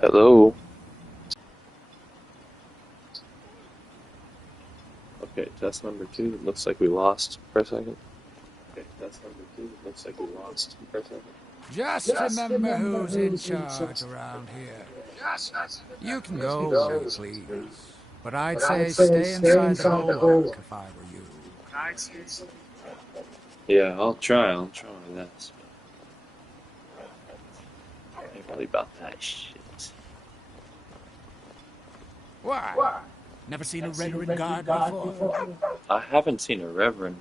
Hello. Okay, test number 2. Looks like we lost for a second. Okay, test number 2. Looks like we lost for a second. Just remember who's in charge around here. You can go where you please, but I'd say stay inside the bulwark if I were you. Yeah, I'll try my best. I ain't really about that shit. Why? Never seen a Reverend God before? I haven't seen a reverend.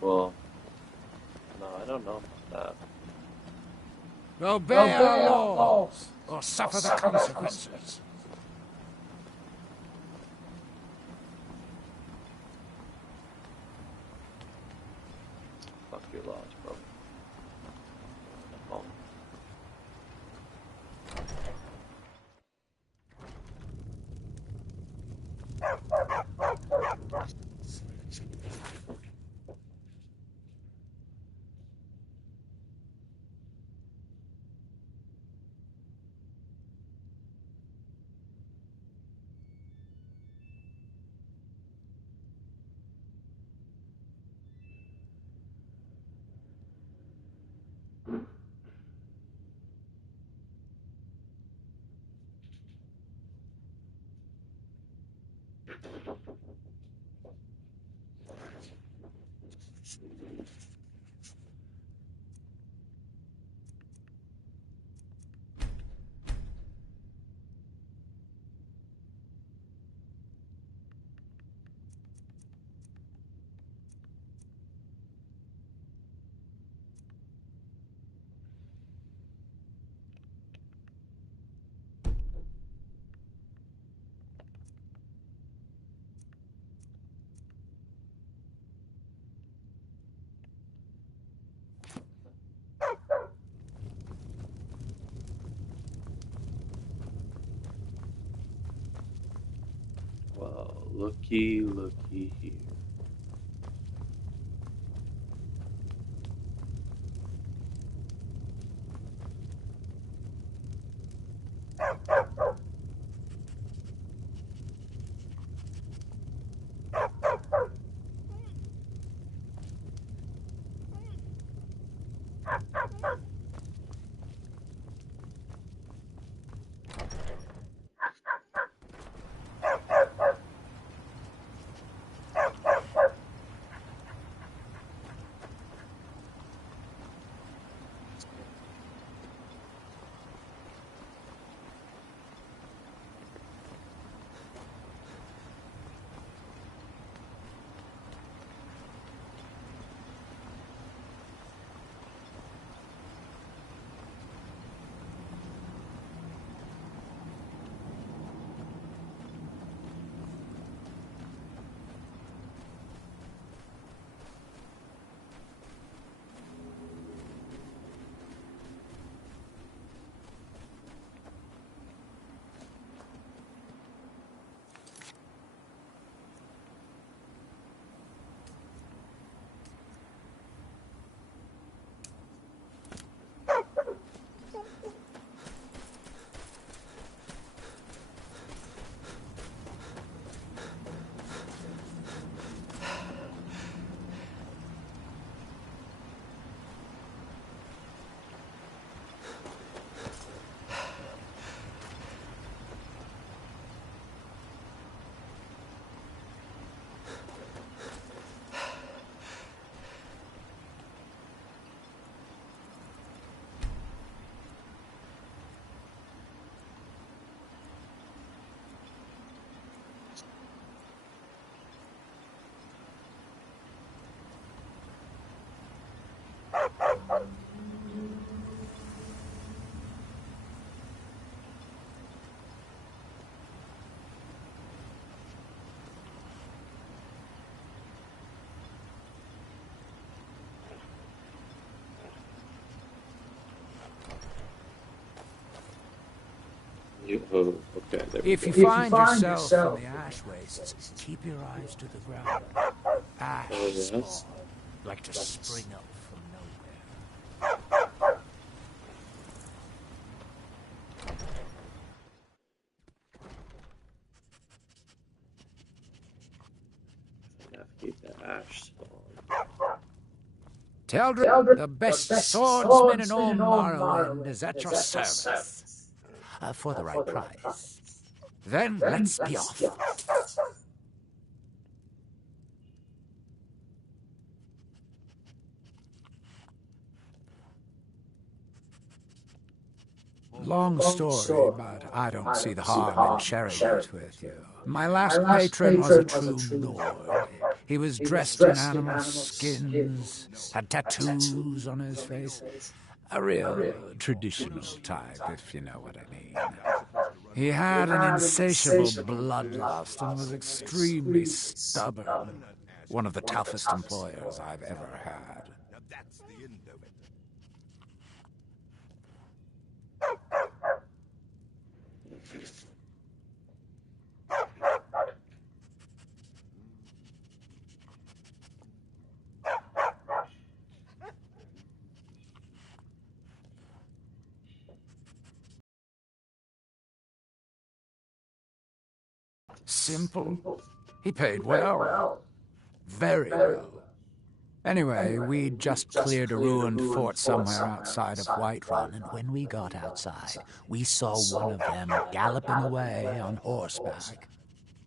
Well, no, I don't know about that. Obey our laws, or suffer the consequences. Fuck your laws, bro. Oh. Well, looky here. Oh, okay, there we If go. you find yourself in the ash wastes, keep your eyes to the ground. Ash Oh, yes. spawn, like to spring up from nowhere. navigate the ash spawn. Teldred, the best swordsman in all Morrowind, is at your service. For the right price. Then let's be off. Long story, but I don't see the harm in sharing it with you. My last patron was a true lord. He was dressed in animal skins, had tattoos on his face. A real traditional type, if you know what I mean. He had an insatiable bloodlust and was extremely stubborn. One of the toughest employers I've ever had. That's the end of it. Simple. He paid well. Very well. Anyway, we'd just cleared a ruined fort somewhere outside of Whiterun, and when we got outside, we saw one of them galloping away on horseback.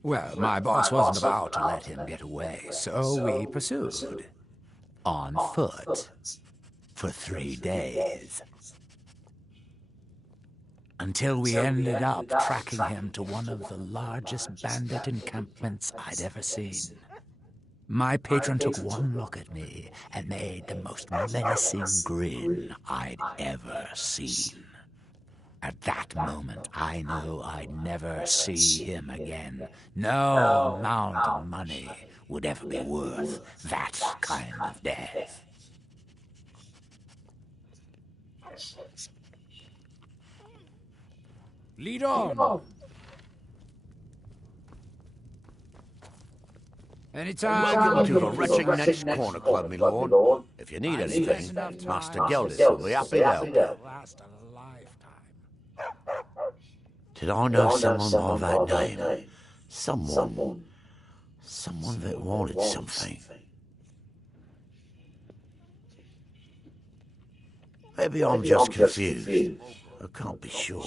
Well, my boss wasn't about to let him get away, so we pursued. On foot. For 3 days. Until we ended up tracking him to one of the largest bandit encampments I'd ever seen. My patron took one look at me and made the most menacing grin I'd ever seen. At that moment, I knew I'd never see him again. No amount of money would ever be worth that kind of death. Lead on! Anytime. Welcome to the Retching Next Corner Club, my lord. If you need anything, Master Gildis will be happy to help you. Last a lifetime. Did I know someone of that name? Someone that wanted something. Maybe I'm just confused. I can't be sure.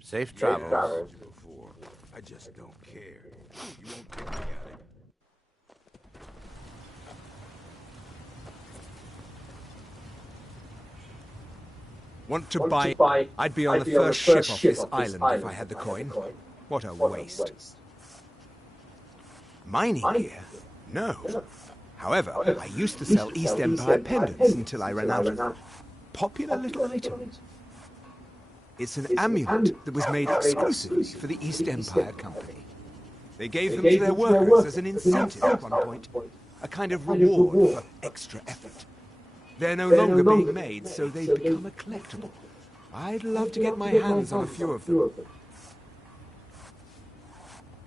Safe travels. I just don't care. You won't get me at it. Want to buy? I'd be on the first ship off this island if I had the coin. What a waste. Mining here? No. However, I used to sell East Empire pendants until I ran out of them. Popular little item. It's an amulet that was made exclusively for the East Empire Company. They gave them to their workers as an incentive at one point, a kind of reward for extra effort. They're no longer being made, so they've become a collectible. I'd love to get my hands on a few of them.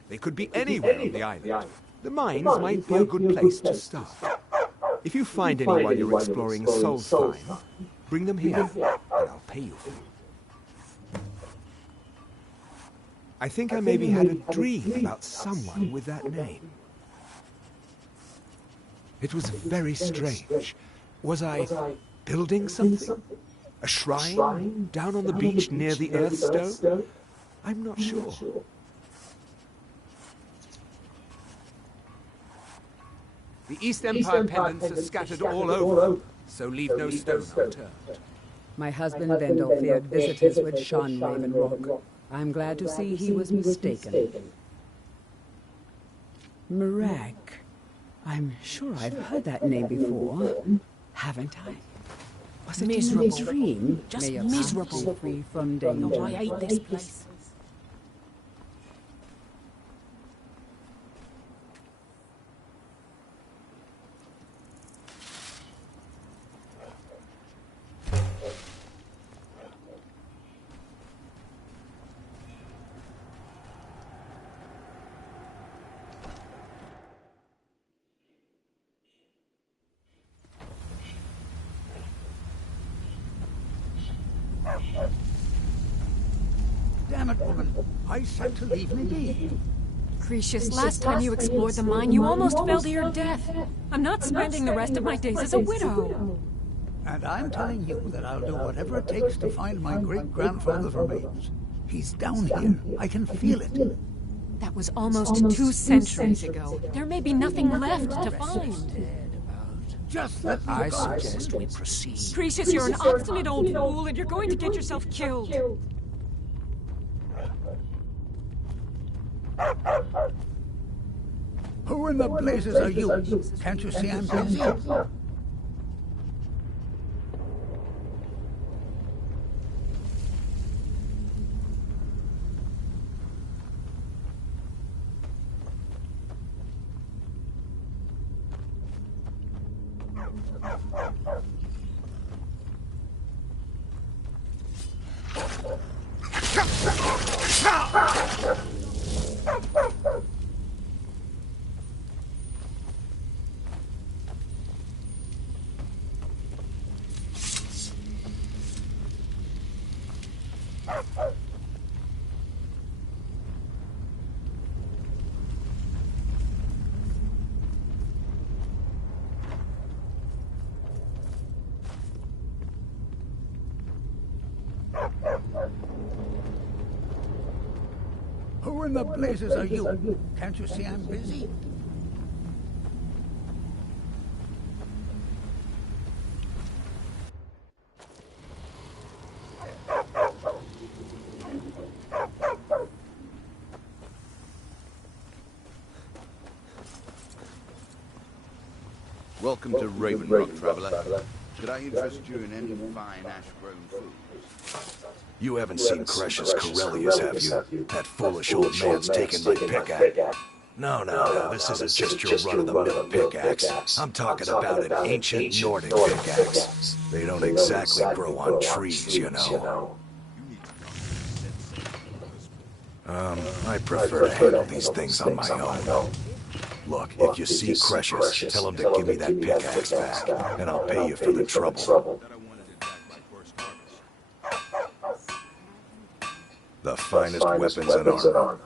They could be anywhere on the island. The mines might be a good place to start. If you find anyone you're exploring Soulspine, bring them here, and I'll pay you for them. I think I maybe had a dream about someone with that name. It was very strange. Was I building something? A shrine down on the beach near the Earthstone? I'm not sure. The East Empire pendants are scattered all over, so leave no stone unturned. My husband Vendel feared visitors would shun Raven Rock. I'm glad to see he was mistaken. Marek. I'm sure I've heard that name before. Haven't I? Was it Miserable. in a dream? Just May miserable. be free from danger. Oh, I hate this place. Damn it, woman. I said to leave me be. Gracious, last time you explored the mine, you almost fell to your death. I'm not spending the rest of my days as a widow. And I'm telling you that I'll do whatever it takes to find my great-grandfather's remains. He's down here. I can feel it. That was almost 2 centuries ago. There may be nothing left to find. Just let me go. I suggest we proceed. Precious, you're an obstinate old fool, and you're going to get yourself killed. Who in the blazes are you? Can't you see I'm busy? Who in the blazes are you? Can't you see I'm busy? Welcome to Raven Rock, Traveler. Could I interest you in any fine ash-grown foods? You haven't seen Precious Corellius, have you? That foolish old man's taken my pickaxe. No, this isn't just your run-of-the-mill pickaxe. I'm talking about an ancient Nordic pickaxe. They don't exactly grow on trees, you know. I prefer to handle these things on my own. Look, if you see Precious, tell him to give me that pickaxe back, and I'll pay you for the trouble. The finest weapons and armor.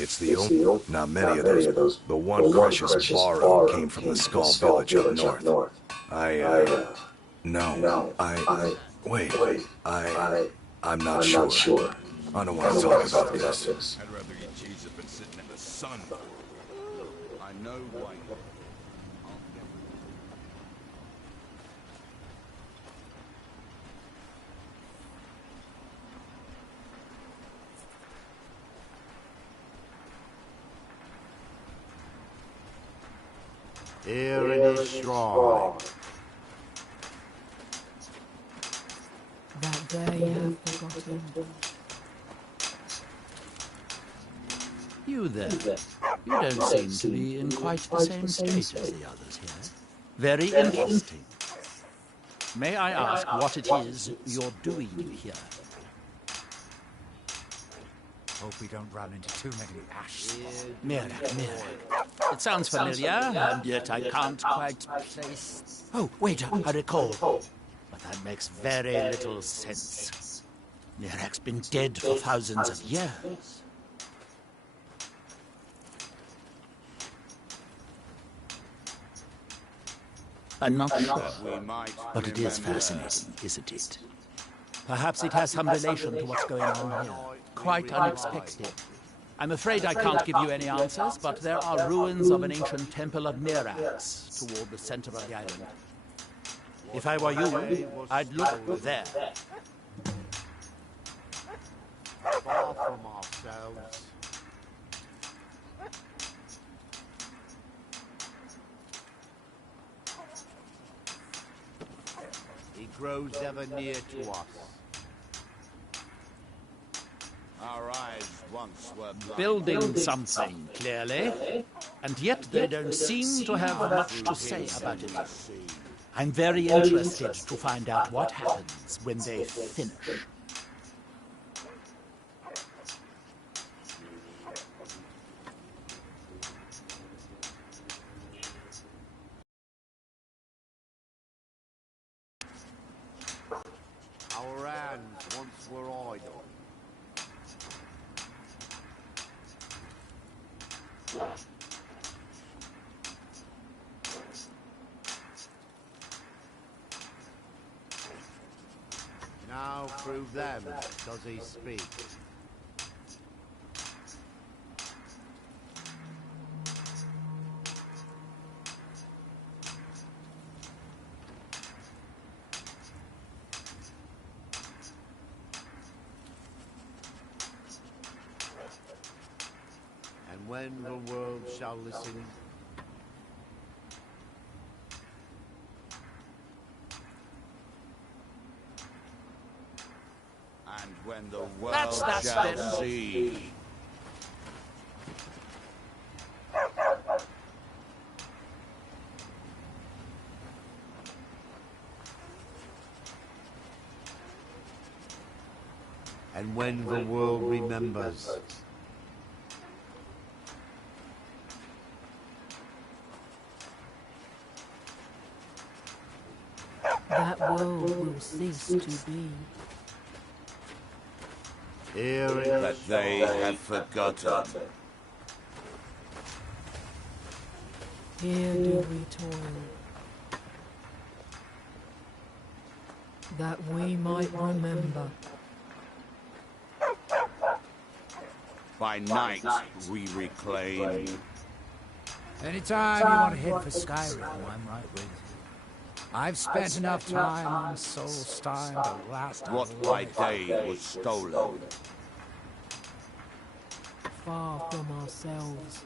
It's the only, not many of those. The one Precious borrowed came from the Skull Village up north. I'm not sure. I don't want to talk about this. I'd rather eat cheese than been sitting in the sun. I know why. Here it is strong. That day you have forgotten. You there. You don't seem to be in quite the same state as the others here. Very interesting. May I ask what it is you're doing here? Hope we don't run into too many ash. Mira. It sounds familiar, and yet I can't quite place... Oh, wait, I recall. But that makes very little sense. Mirak's been dead for thousands of years. I'm not sure, We might but it is fascinating, isn't it? Perhaps it has some relation to what's going on here. Quite unexpected. I'm afraid I can't give you any answers, but there are ruins of an ancient temple of Mirax toward the center of the island. If I were you, I'd look there. Far from ourselves. He grows ever near to us. Our eyes once were blind. Building something, clearly. And yet they don't seem to have much to say about it. I'm very interested to find out what happens when they finish. Our hands once were idle. Now through them does he speak. And when the world shall listen, And when the world That's shall then. see. and when the world remembers, That world will cease to be. hearing That they have forgotten. Here do we toil, that we might remember. By night we reclaim. Anytime you want to head for Skyrim, I'm right with you. I've spent enough time on Solstein to last a What by day was stolen. Far from ourselves.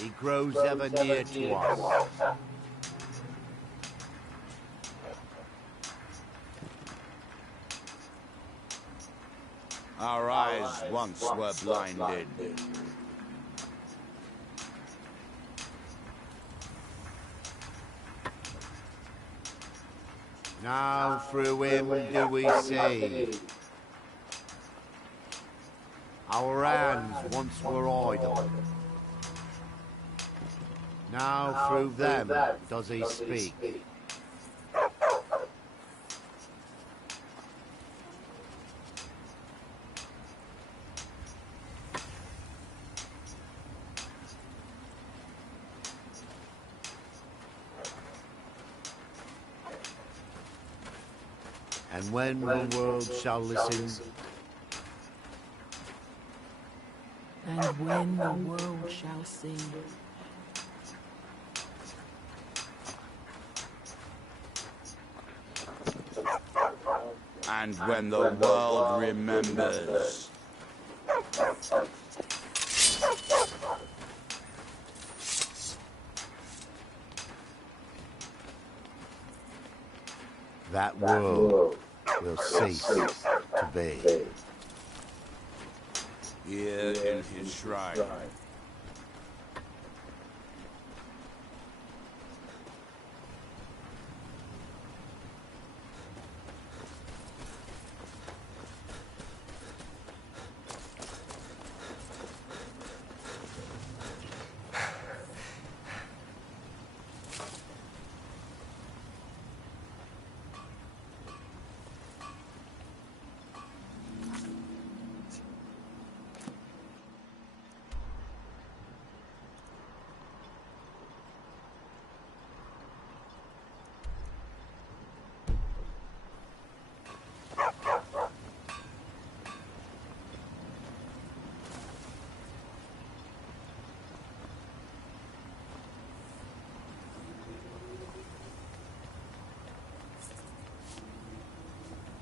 he grows ever near to us. Our eyes once were blinded. Now through him do we see. Our hands once were idle. Now through them does he speak. And when the world shall listen, And when the world shall see. And when the world remembers. that world will cease to be. Here in his shrine.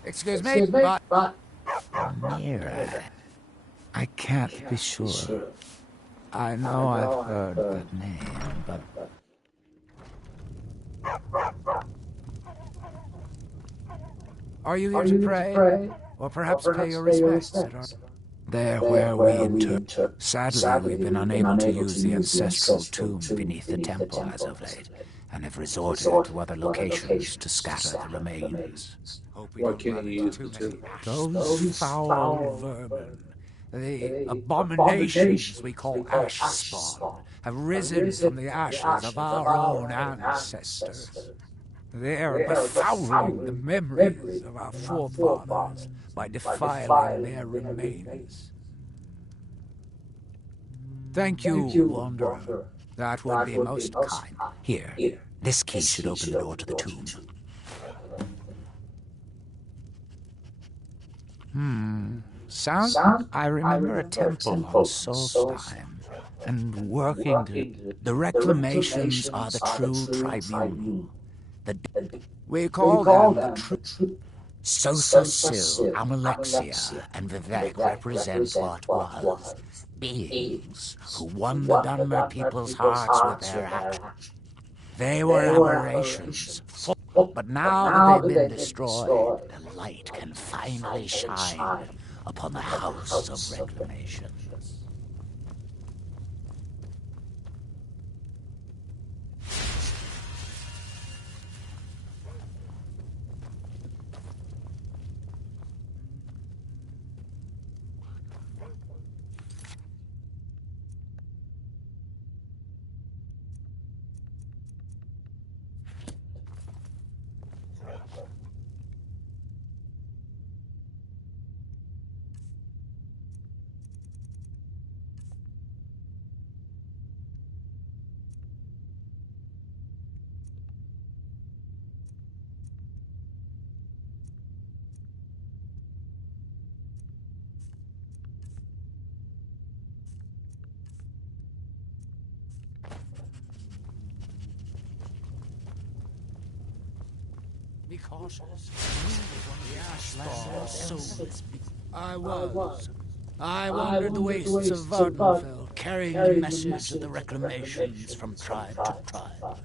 Excuse me, but... Nearer. I can't be sure. I know I've heard that name, but... Are you here to pray? Or perhaps pay your respects at our... There where we inter... Sadly, we've been unable to use the ancestral tomb beneath the temple as of late, and have resorted to other locations to scatter the remains. Why can't you use the tomb? Those foul vermin, the abominations we call ash spawn, have risen from the ashes of our own ancestors. They are befouling the memories of our forefathers by defiling their remains. Thank you, Wanderer. That would be most kind. Here, this key should open the door to the tomb. Sounds... I remember a temple on Solstheim, and working to... The reclamations are the true tribunal. We call them the true... Sotha Sil, Amalexia, and Vivek represent what was. Beings who won the Dunmer people's hearts with their actions. They were aberrations, but now that they've been destroyed, the light can finally shine upon the House of Reclamations. Be cautious. I wandered the wastes of Vardenfell, carrying the message of the reclamations from tribe to tribe.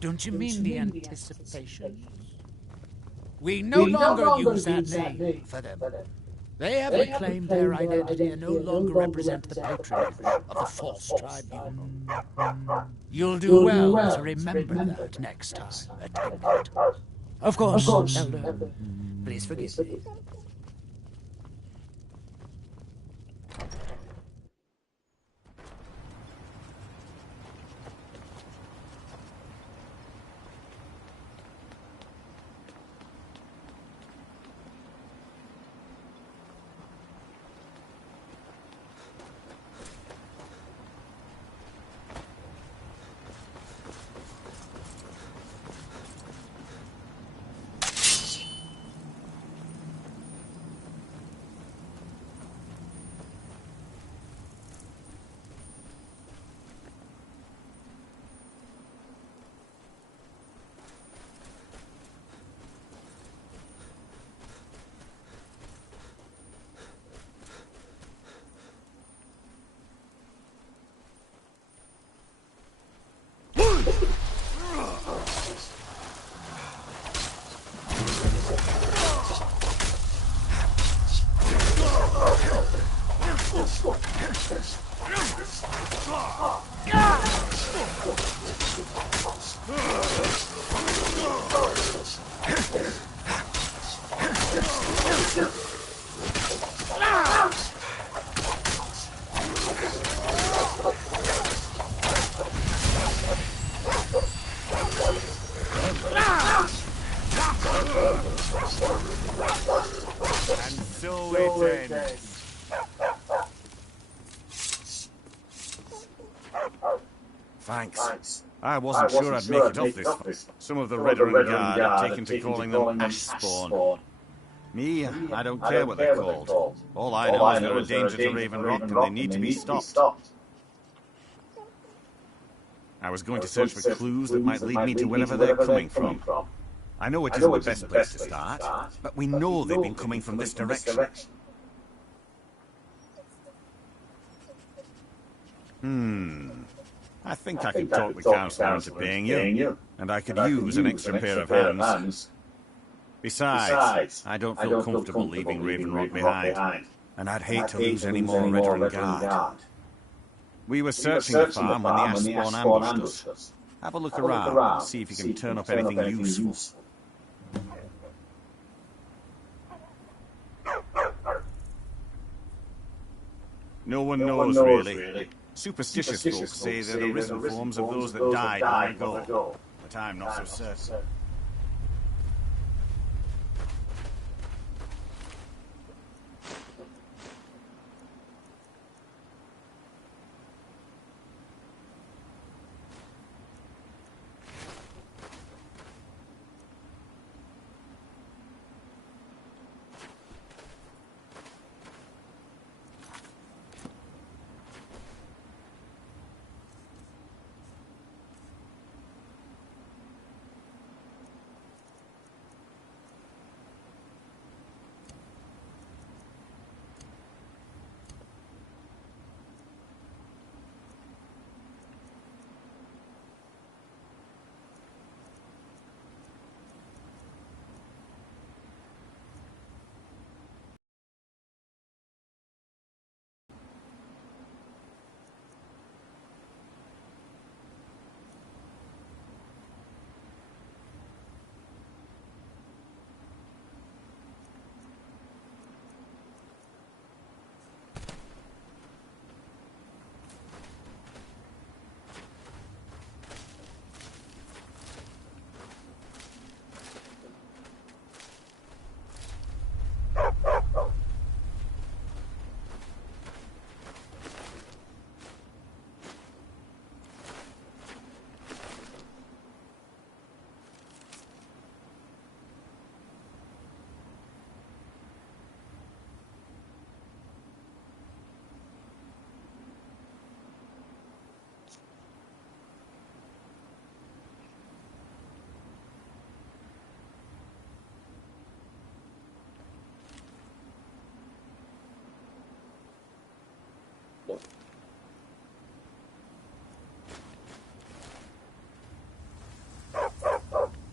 Don't you mean the anticipation? We no longer use that name for them. They have reclaimed their identity and no longer represent the patronage of the false tribunal. You'll do well to remember that next time, attendant. Of course, Elder. Please forgive me. Thanks. I wasn't sure I'd make it off this. Some of the Red Run Guard have taken to calling them ash spawn. Me, I don't care what they're called. All I know is they're a danger to Raven Rock and they need to be stopped. I was going to search for clues that might lead me to wherever they're coming from. I know it isn't the best place to start, but we know they've been coming from this direction. I think I could talk the councillor into paying you, and I could use an extra pair of hands. Besides, I don't feel comfortable leaving Raven Rock behind, and I'd hate to lose any more veteran guard. We were searching the farm when the ash spawn ambushed us. Have a look around, see if you can turn up anything useful. No one knows, really. Superstitious folks say they're the risen forms of those that died long ago, but I'm not so certain.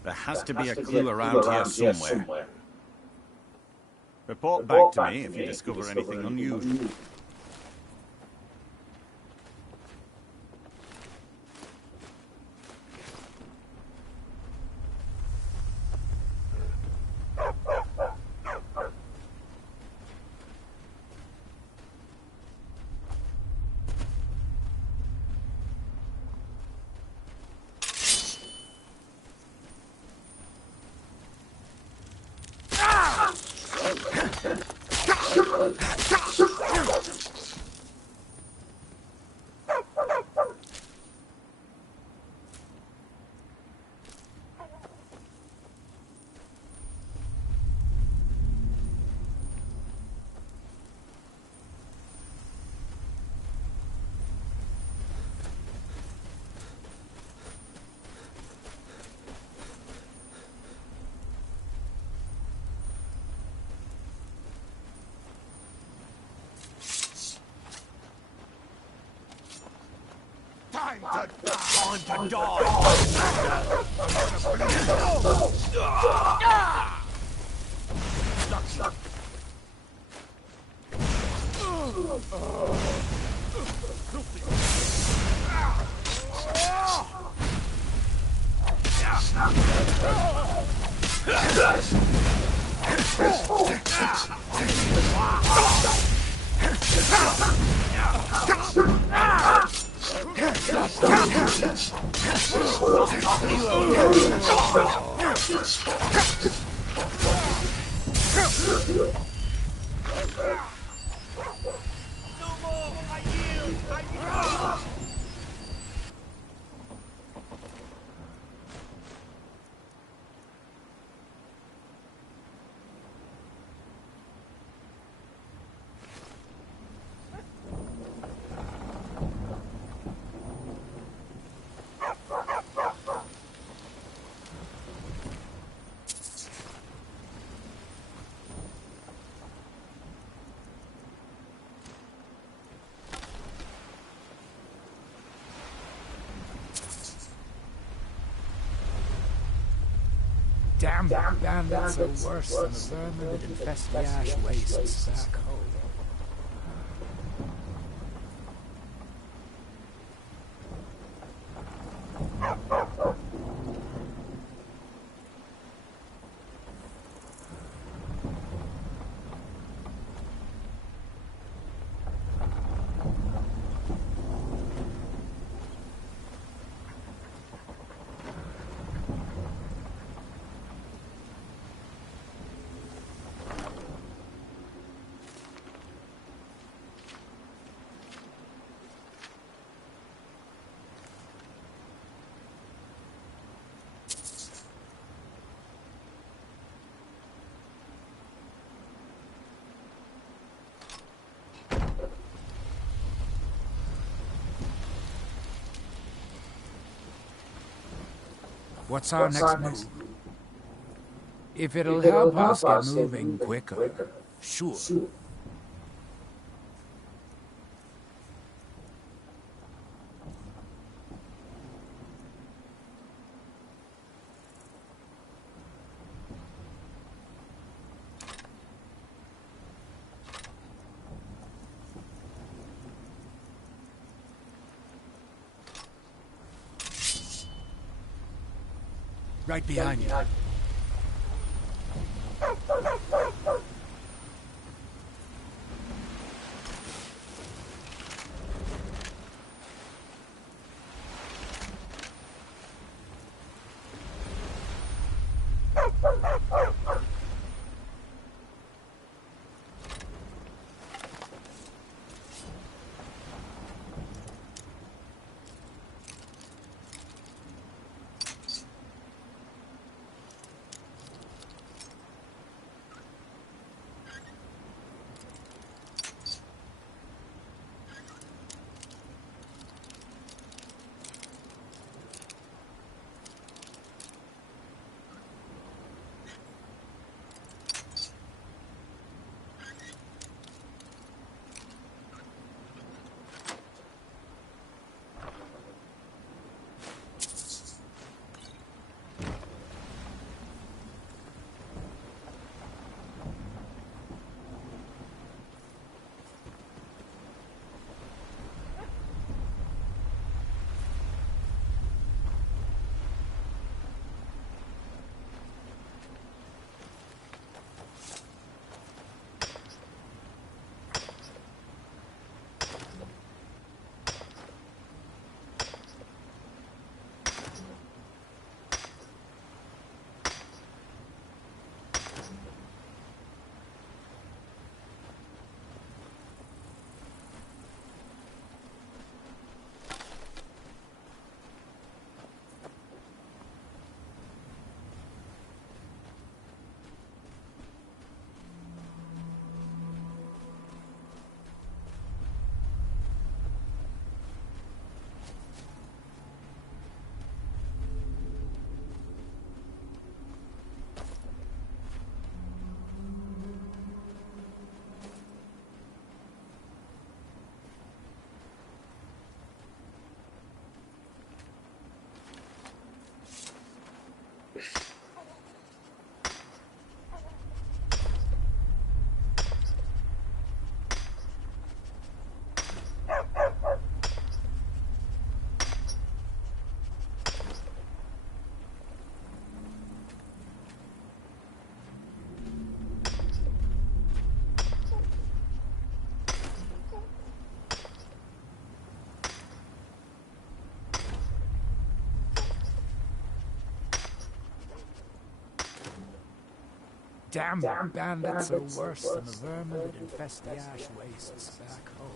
There has to be a clue around here somewhere. Report back to me if you discover anything unusual. Time to die! Damn bandits are worse than the vermin that infest the ash wastes back home. What's our next move? If it'll help us get moving quicker, sure. Right behind you. Damn bandits are worse than the vermin that infest the ash wastes back home.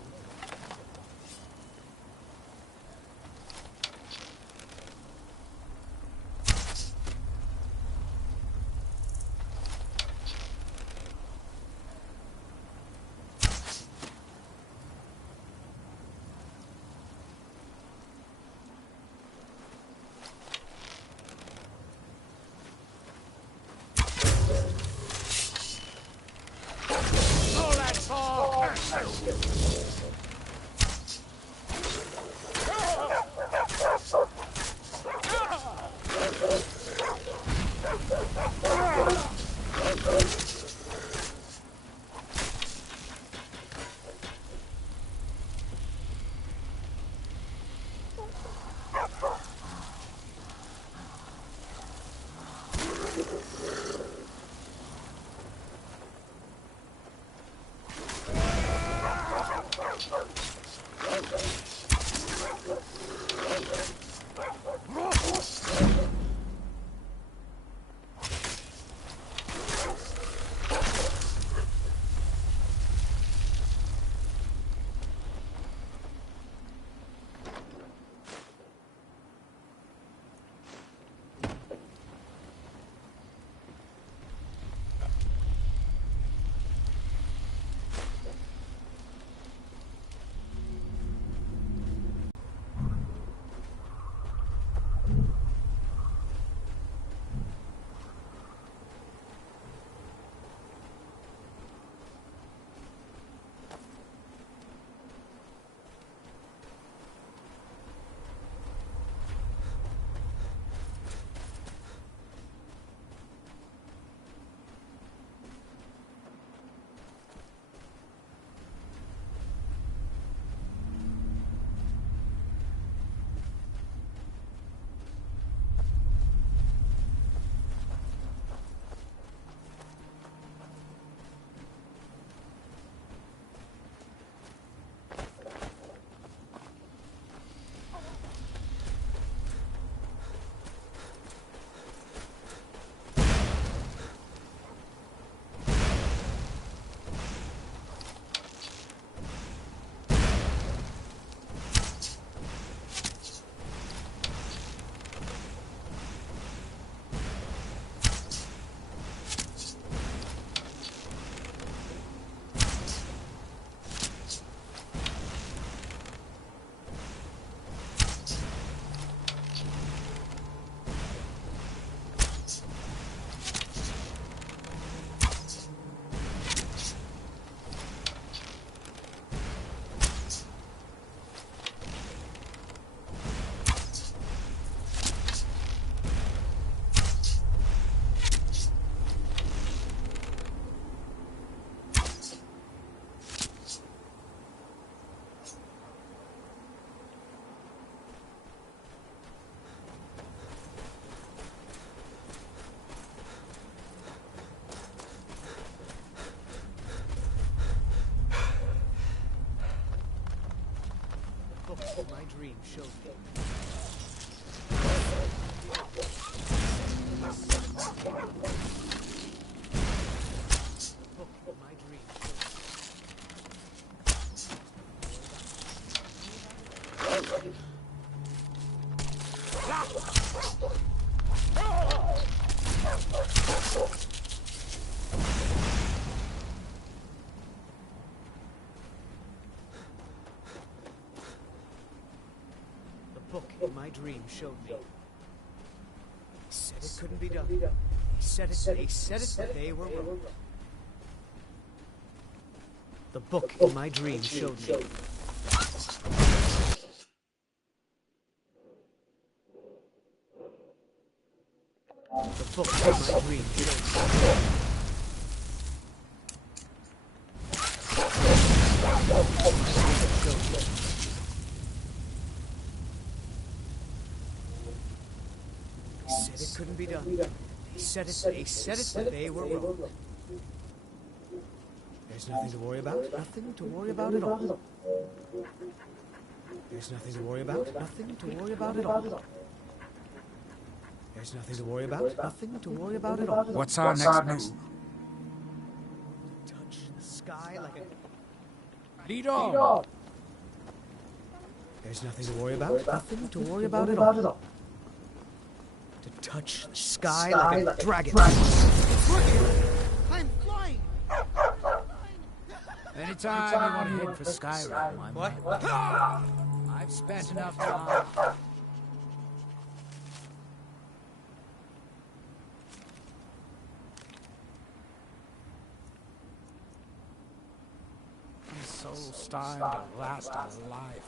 My dream showed me. My dream. The book in my dream showed me. He said it couldn't be done. He said it, but they were wrong. The book in my dream showed me. The book in my dream showed me. He said it couldn't be done. He said it, but they were wrong. There's nothing to worry about. Nothing to worry about at all. There's nothing to worry about. Nothing to worry about at all. There's nothing to worry about. Nothing to worry about at all. What's our next move? Touch the sky like a... Lead on! There's nothing to worry about. Nothing to worry about at all. To touch the sky like a dragon. I'm flying! Anytime you want to head for Skyrim, I'm What? I've spent enough time. This soul's time to last a lifetime.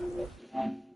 here.